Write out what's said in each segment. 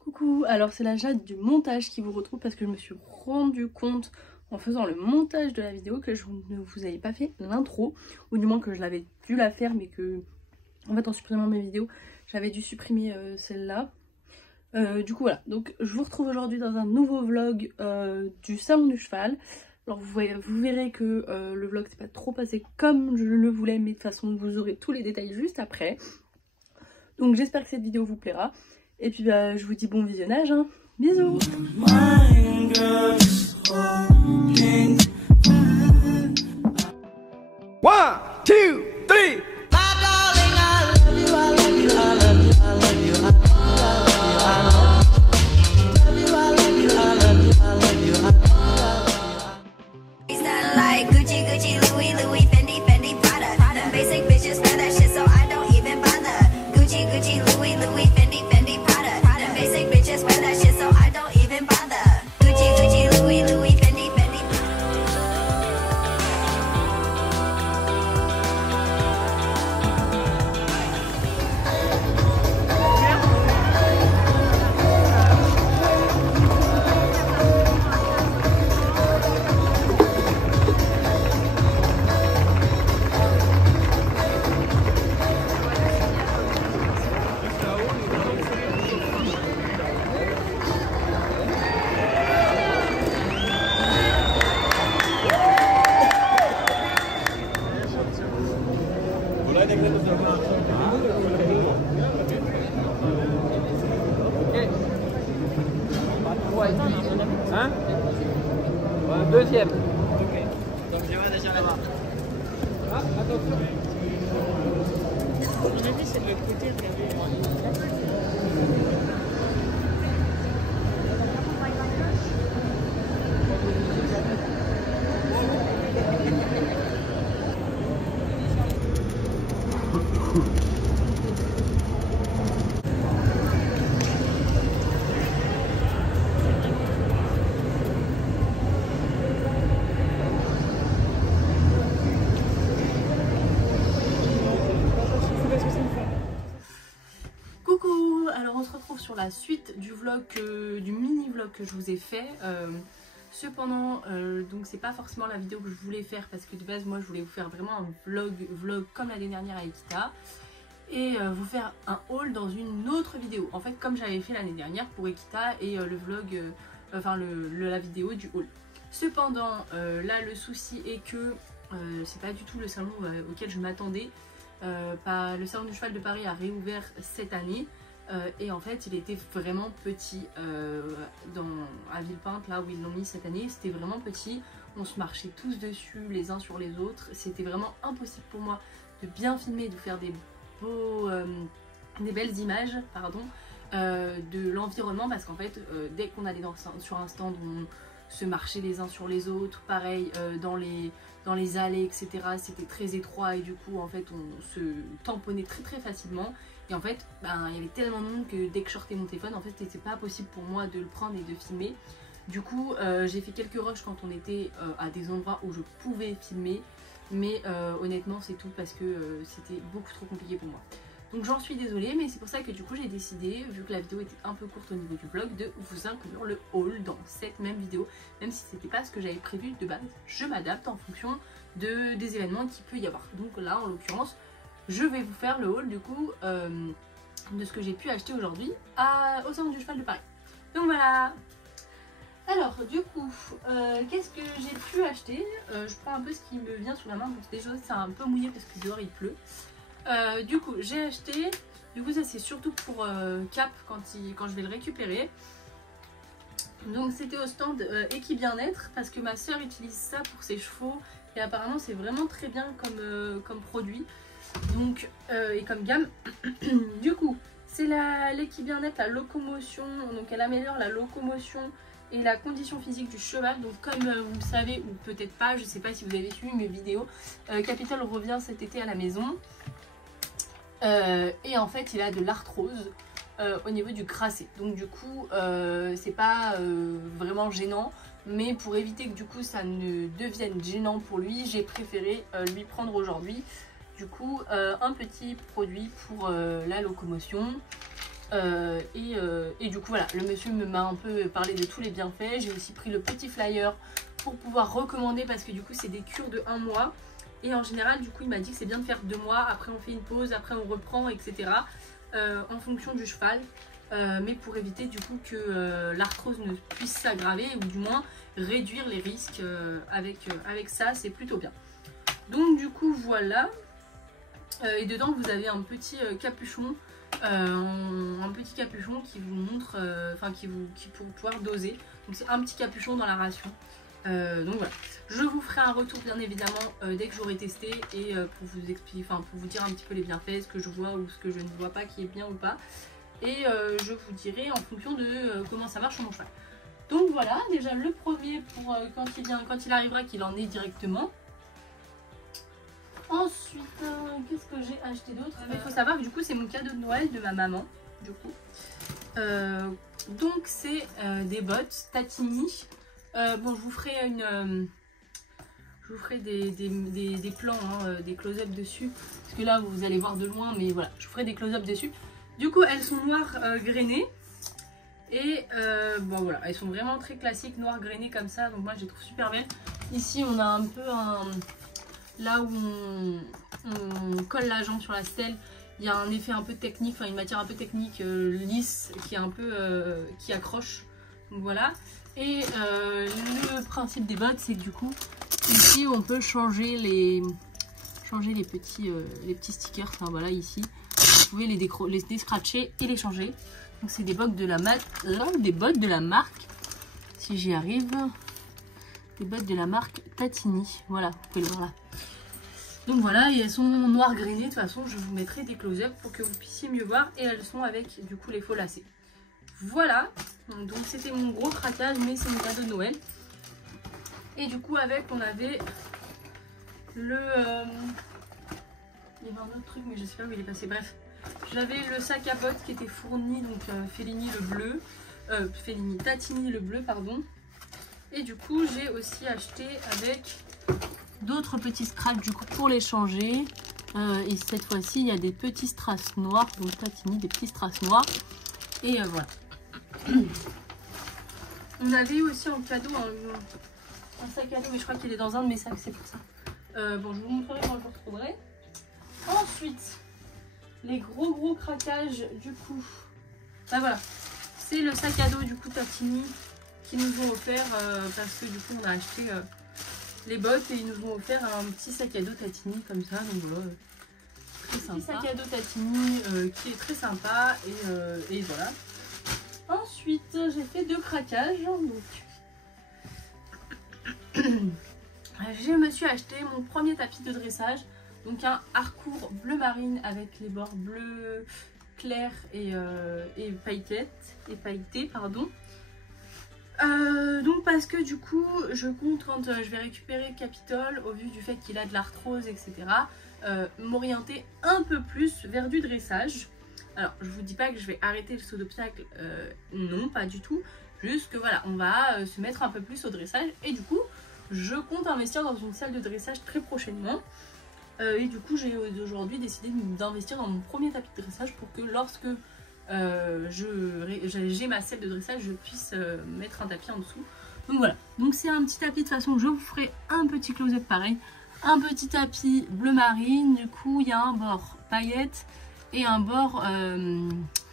Coucou, alors c'est la Jade du montage qui vous retrouve parce que je me suis rendu compte en faisant le montage de la vidéo que je ne vous avais pas fait l'intro, ou du moins que je l'avais dû la faire mais que en fait en supprimant mes vidéos j'avais dû supprimer celle-là. Du coup voilà, donc je vous retrouve aujourd'hui dans un nouveau vlog du salon du cheval. Alors vous verrez que le vlog s'est pas trop passé comme je le voulais, mais de toute façon vous aurez tous les détails juste après. Donc j'espère que cette vidéo vous plaira. Et puis bah, je vous dis bon visionnage, hein. Bisous. 1, 2, 3. Hein? Deuxième. Ok. Donc je vais déjà là-bas. Ah, attention. On a dit c'est de l'autre côté, regardez. Coucou, alors on se retrouve sur la suite du vlog, du mini vlog que je vous ai fait. Cependant, donc c'est pas forcément la vidéo que je voulais faire parce que de base moi je voulais vous faire vraiment un vlog comme l'année dernière à Ekita et vous faire un haul dans une autre vidéo. En fait comme j'avais fait l'année dernière pour Ekita et le vlog, la vidéo du haul. Cependant là le souci est que c'est pas du tout le salon auquel je m'attendais. Le salon du cheval de Paris a réouvert cette année et en fait il était vraiment petit à Villepinte, là où ils l'ont mis cette année. C'était vraiment petit, on se marchait tous dessus les uns sur les autres, c'était vraiment impossible pour moi de bien filmer, de faire des belles images de l'environnement, parce qu'en fait dès qu'on allait sur un stand on se marchait les uns sur les autres, pareil dans les allées etc, c'était très étroit et du coup en fait on se tamponnait très facilement et en fait il y avait tellement de monde que dès que je sortais mon téléphone en fait c'était pas possible pour moi de le prendre et de filmer. Du coup j'ai fait quelques rushs quand on était à des endroits où je pouvais filmer, mais honnêtement c'est tout parce que c'était beaucoup trop compliqué pour moi. Donc j'en suis désolée, mais c'est pour ça que du coup j'ai décidé, vu que la vidéo était un peu courte au niveau du vlog, de vous inclure le haul dans cette même vidéo, même si c'était pas ce que j'avais prévu de base. Je m'adapte en fonction des événements qu'il peut y avoir. Donc là en l'occurrence, je vais vous faire le haul du coup de ce que j'ai pu acheter aujourd'hui au salon du cheval de Paris. Donc voilà. Alors du coup, qu'est-ce que j'ai pu acheter? Je prends un peu ce qui me vient sous la main, donc déjà c'est un peu mouillé parce que dehors il pleut. Du coup j'ai acheté, du coup ça c'est surtout pour Cap quand je vais le récupérer. Donc c'était au stand Eki Bien-être parce que ma soeur utilise ça pour ses chevaux et apparemment c'est vraiment très bien comme produit, donc et comme gamme. Du coup c'est l'Eki Bien-être, la locomotion, donc elle améliore la locomotion et la condition physique du cheval. Donc comme vous le savez ou peut-être pas, je sais pas si vous avez suivi mes vidéos, Capital revient cet été à la maison. Et en fait il a de l'arthrose au niveau du crasset, donc du coup c'est pas vraiment gênant, mais pour éviter que du coup ça ne devienne gênant pour lui, j'ai préféré lui prendre aujourd'hui du coup un petit produit pour la locomotion. Et du coup voilà, le monsieur m'a un peu parlé de tous les bienfaits. J'ai aussi pris le petit flyer pour pouvoir recommander parce que du coup c'est des cures de 1 mois. Et en général du coup il m'a dit que c'est bien de faire 2 mois, après on fait une pause, après on reprend, etc. En fonction du cheval. Mais pour éviter du coup que l'arthrose ne puisse s'aggraver ou du moins réduire les risques avec ça, c'est plutôt bien. Donc du coup voilà. Et dedans vous avez un petit capuchon. Qui vous montre, pour pouvoir doser. Donc c'est un petit capuchon dans la ration. Donc voilà, je vous ferai un retour bien évidemment dès que j'aurai testé et pour vous expliquer, pour vous dire un petit peu les bienfaits, ce que je vois ou ce que je ne vois pas qui est bien ou pas. Et je vous dirai en fonction de comment ça marche sur mon cheval. Donc voilà, déjà le premier pour quand il arrivera qu'il en ait directement. Ensuite, qu'est-ce que j'ai acheté d'autre? Il faut savoir que du coup c'est mon cadeau de Noël de ma maman. Du coup, donc c'est des bottes Tatini. Bon, je vous ferai des plans, des close-up dessus, parce que là vous allez voir de loin, mais voilà, je vous ferai des close-up dessus. Du coup, elles sont noires grainées et bon voilà, elles sont vraiment très classiques, noires grainées comme ça. Donc moi je les trouve super belles. Ici on a un peu là où on colle la jambe sur la selle, il y a un effet un peu technique, une matière un peu technique, lisse, qui est un peu qui accroche. Donc voilà. Et le principe des bottes, c'est que du coup ici on peut changer les petits stickers. Enfin voilà, ici vous pouvez les déscratcher et les changer. Donc c'est des bottes de la marque, si j'y arrive, des bottes de la marque Tatini. Voilà, vous pouvez le voir là. Donc voilà, et elles sont noires grainées. De toute façon, je vous mettrai des close-up pour que vous puissiez mieux voir. Et elles sont avec du coup les faux lacets. Voilà, donc c'était mon gros craquage, mais c'est mon cadeau de Noël. Et du coup avec on avait le... il y avait un autre truc mais je sais pas où il est passé, bref. J'avais le sac à bottes qui était fourni, donc Fellini le bleu, Tatini le bleu, pardon. Et du coup j'ai aussi acheté avec d'autres petits scratchs du coup pour les changer. Et cette fois-ci il y a des petits strass noirs, donc Tatini, des petits strass noirs. Et voilà. On avait aussi en cadeau un sac à dos, mais je crois qu'il est dans un de mes sacs, c'est pour ça. Bon, je vous montrerai quand je le retrouverai. Ensuite, les gros craquages du coup. Bah voilà, c'est le sac à dos du coup Tatini qui nous ont offert parce que du coup on a acheté les bottes et ils nous ont offert un petit sac à dos Tatini comme ça. Donc voilà, très sympa. Petit sac à dos Tatini qui est très sympa et voilà. Ensuite, j'ai fait 2 craquages. Donc, je me suis acheté mon premier tapis de dressage. Donc un Harcourt bleu marine avec les bords bleu clair et pailleté, pardon. Donc parce que du coup, je compte quand je vais récupérer Capitole, au vu du fait qu'il a de l'arthrose, etc., m'orienter un peu plus vers du dressage. Alors, je vous dis pas que je vais arrêter le saut d'obstacle, non, pas du tout. Juste que voilà, on va se mettre un peu plus au dressage. Et du coup, je compte investir dans une salle de dressage très prochainement. Et du coup, j'ai aujourd'hui décidé d'investir dans mon premier tapis de dressage pour que lorsque j'ai ma selle de dressage, je puisse mettre un tapis en dessous. Donc voilà, donc c'est un petit tapis, de toute façon, je vous ferai un petit close-up pareil. Un petit tapis bleu marine, du coup, il y a un bord paillette et un bord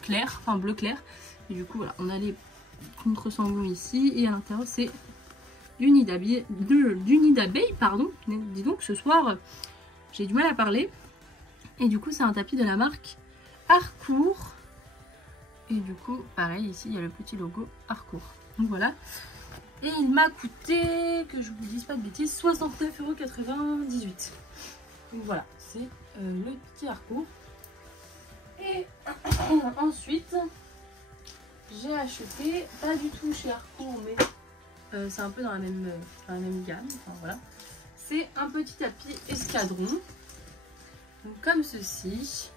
clair, enfin bleu clair. Et du coup voilà, on a les contre-sanglons ici et à l'intérieur c'est du nid d'abeille, pardon. Dis donc ce soir j'ai du mal à parler. Et du coup c'est un tapis de la marque Harcourt. Et du coup pareil, ici il y a le petit logo Harcourt. Donc voilà. Et il m'a coûté, que je vous dise pas de bêtises, 69,98 €. Donc voilà, c'est le petit Harcourt. Et ensuite, j'ai acheté, pas du tout chez Harcourt, mais c'est un peu dans la même gamme. Enfin voilà, c'est un petit tapis escadron, donc comme ceci.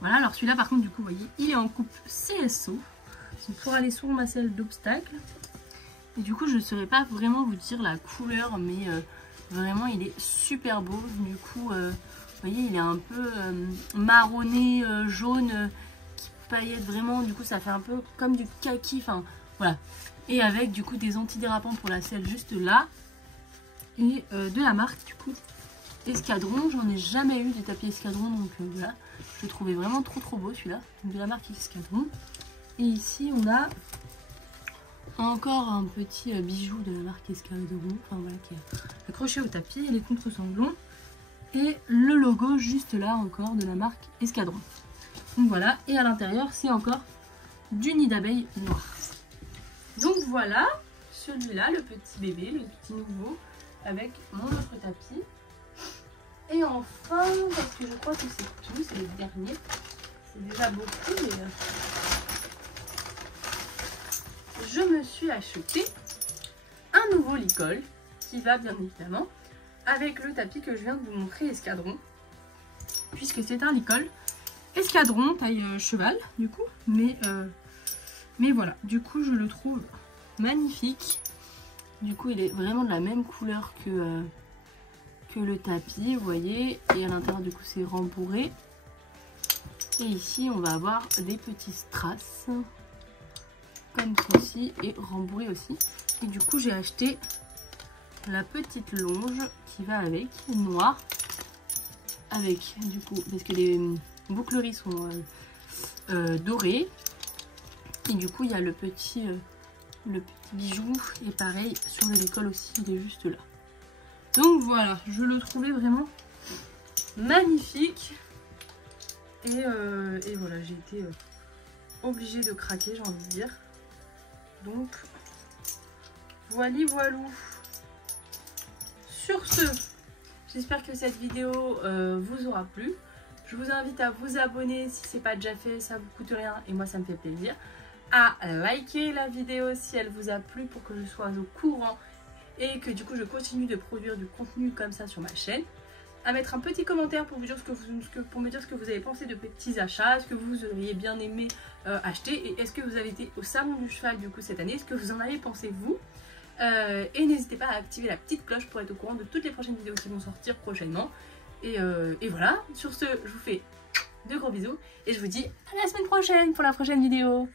Voilà, alors celui-là par contre, du coup, vous voyez, il est en coupe CSO, donc pour aller sur ma selle d'obstacle. Et du coup, je ne saurais pas vraiment vous dire la couleur, mais vraiment, il est super beau. Du coup, vous voyez, il est un peu marronné, jaune, paillettes vraiment, du coup ça fait un peu comme du kaki, enfin voilà. Et avec du coup des antidérapants pour la selle juste là. Et de la marque du coup Escadron, j'en ai jamais eu des tapis Escadron, donc voilà. Je le trouvais vraiment trop beau celui-là, de la marque Escadron. Et ici on a encore un petit bijou de la marque Escadron, enfin voilà, qui est accroché au tapis, et les contre-sanglons. Et le logo juste là encore de la marque Escadron. Donc voilà, et à l'intérieur c'est encore du nid d'abeille noir. Donc voilà, celui-là, le petit bébé, le petit nouveau, avec mon autre tapis. Et enfin, parce que je crois que c'est tout, c'est le dernier. C'est déjà beaucoup, mais je me suis acheté un nouveau licol qui va bien évidemment avec le tapis que je viens de vous montrer, Escadron, puisque c'est un licol Escadron taille cheval du coup, mais voilà, du coup je le trouve magnifique. Du coup il est vraiment de la même couleur que le tapis, vous voyez, et à l'intérieur du coup c'est rembourré. Et ici on va avoir des petits strass comme ceci et rembourré aussi. Et du coup j'ai acheté la petite longe qui va avec, noire, avec du coup, parce que les boucleries sont dorées, et du coup il y a le petit bijou, et pareil sur le licol aussi, il est juste là. Donc voilà, je le trouvais vraiment magnifique, et voilà, j'ai été obligée de craquer, j'ai envie de dire. Donc voili voilou. Sur ce, j'espère que cette vidéo vous aura plu. Je vous invite à vous abonner si ce n'est pas déjà fait, ça vous coûte rien et moi ça me fait plaisir. À liker la vidéo si elle vous a plu pour que je sois au courant et que du coup je continue de produire du contenu comme ça sur ma chaîne. À mettre un petit commentaire pour, vous dire pour me dire ce que vous avez pensé de petits achats, ce que vous auriez bien aimé acheter, et est-ce que vous avez été au salon du cheval du coup cette année, est-ce que vous en avez pensé vous. Et n'hésitez pas à activer la petite cloche pour être au courant de toutes les prochaines vidéos qui vont sortir prochainement. Et voilà, sur ce, je vous fais de gros bisous et je vous dis à la semaine prochaine pour la prochaine vidéo.